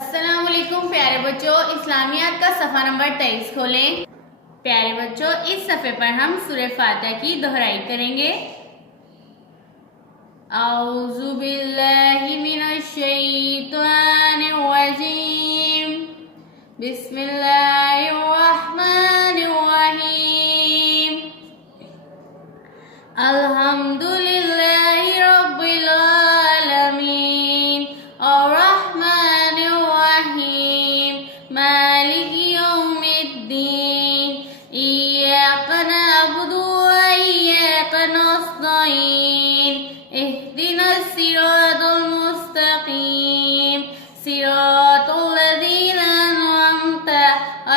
अस्सलाम वालेकुम प्यारे बच्चों, इस्लामियात का सफ़ा नंबर 23 खोलें। प्यारे बच्चों, इस सफ़े पर हम सूरह फातिहा की दोहराई करेंगे। औज़ु बिल्लाहि मिनश शैतानिर रजीम, बिस्मिल्लाहिर रहमानिर रहीम, अल्हम्दुलिल्लाहि रब्बिल आलमीन, अर्रहमानिर रहीम, मालिकि यौमिद्दीन, इय्याका नअबुदु व इय्याका नस्तईन, इहदिनस सिरातल मुस्तकीम, सिरातल लज़ीना अनअमता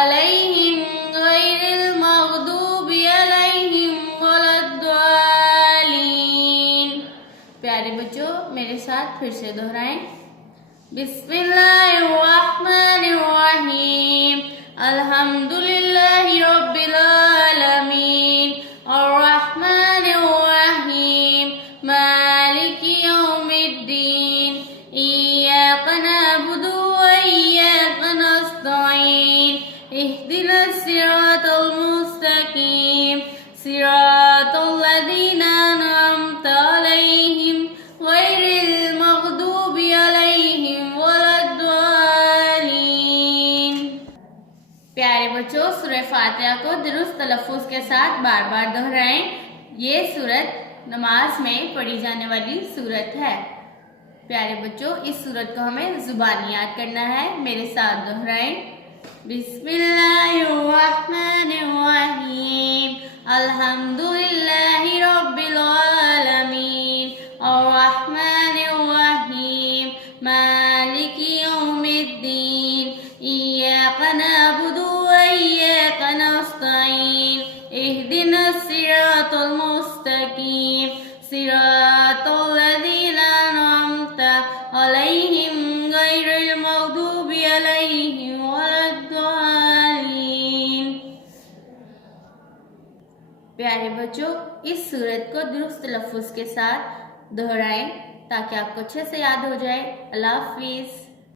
अलैहिम गैरिल मग़दूबि अलैहिम वलद्दालीन। प्यारे बच्चों, मेरे साथ फिर से दोहराएं। बिस्मिल्लाहिर्रहमानिर्रहीम, अल्हम्दुलिल्लाहि रब्बिल आलमीन, अर्रहमानिर्रहीम, मालिकि यौमिद्दीन, इय्याका नअबुदु व इय्याका नस्तईन, इहदिनस सिरातल मुस्तकीम, सिरातल लज़ीना अनअमता अलैहिम गैरिल मग़दूबि अलैहिम वलद्दालीन। प्यारे बच्चों, सूरह फातिहा को दुरुस्त तलफ़्फ़ुज़ के साथ बार बार दोहराएं। ये सूरत नमाज में पढ़ी जाने वाली सूरत है। प्यारे बच्चों, इस सूरत को हमें ज़ुबानी याद करना है। मेरे साथ दोहराएं। बिस्मिल्लाहिर्रहमानिर्रहीम, अल्हम्दुलिल्लाहि रब्बिल आलमीन, अर्रहमानिर्रहीम, मालिकि यौमिद्दीन, इय्याका नअबुदु व इय्याका नस्तईन, इहदिनस सिरातल मुस्तकीम, सिरातल लज़ीना अनअमता अलैहिम गैरिल मग़दूबि अलैहिम वलद्दालीन। प्यारे बच्चों, इस सूरत को दुरुस्त तलफ़्फ़ुज़ के साथ दोहराएं ताकि आपको अच्छे से याद हो जाए। अल्लाह हाफ़िज़।